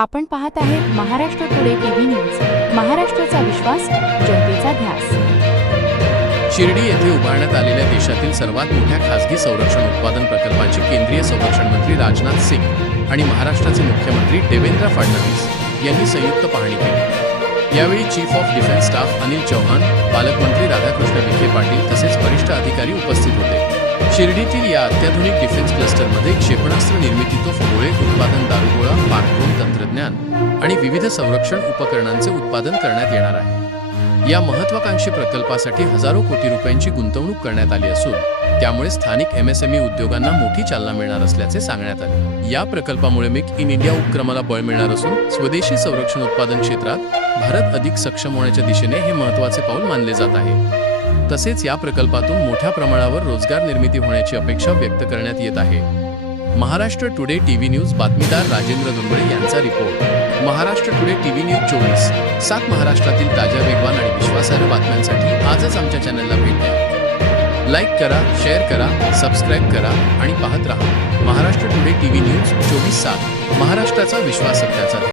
आपण पाहत आहे महाराष्ट्र टुडे टीव्ही न्यूज। महाराष्ट्राचा विश्वास, जनतेचा ध्यास। शिर्डी येथे उभारण्यात आलेल्या देशातील सर्वात मोठ्या खासगी संरक्षण उत्पादन प्रकल्पाची केंद्रीय संरक्षण मंत्री राजनाथ सिंग आणि महाराष्ट्राचे मुख्यमंत्री देवेंद्र फडणवीस यांनी संयुक्त पाहणी केली। यावेळी chief of defence staff Anil Chauhan, पालकमंत्री राधाकृष्ण विखे पाटील तसेच वरिष्ठ अधिकारी उपस्थित होते। शिर्डीतील या अत्याधुनिक डिफेन्स क्लस्टरमध्ये क्षेपणास्त्र निर्मिती, तोफ, गोळे उत्पादन, दारुगोळा, पार्कड्रोन तंत्रज्ञान आणि विविध संरक्षण उपकरणांचे उत्पादन करण्यात येणार आहे। या महत्त्वाकांक्षी प्रकल्पासाठी हजारो कोटी रुपयांची गुंतवणूक करण्यात आली असून त्यामुळे स्थानिक MSME उद्योगांना मोठी चालना मिळणार असल्याचे सांगण्यात आले। या प्रकल्पामुळे मेक इन इंडिया उपक्रमाला बळ मिळणार असून स्वदेशी संरक्षण उत्पादन क्षेत्रात भारत अधिक सक्षम होण्याच्या दिशेने हे महत्त्वाचे पाऊल मानले जात आहे। तसेच या प्रकल्पातून मोठ्या प्रमाणावर रोजगार निर्मिती होण्याची अपेक्षा व्यक्त करण्यात येत आहे। महाराष्ट्र टुडे टीव्ही न्यूज बातमीदार राजेंद्र दुंबळे यांचा report. Maharashtra today TV news 24/7 महाराष्ट्रातील ताज्या, वेगवान आणि विश्वासार्ह बातम्यांसाठी आजच आमच्या चॅनलला भेट द्या। लाईक करा, शेअर करा, सबस्क्राईब करा आणि पाहत रहा महाराष्ट्र टुडे टीव्ही न्यूज 24/7 महाराष्ट्राचा विश्वास, सत्याचा।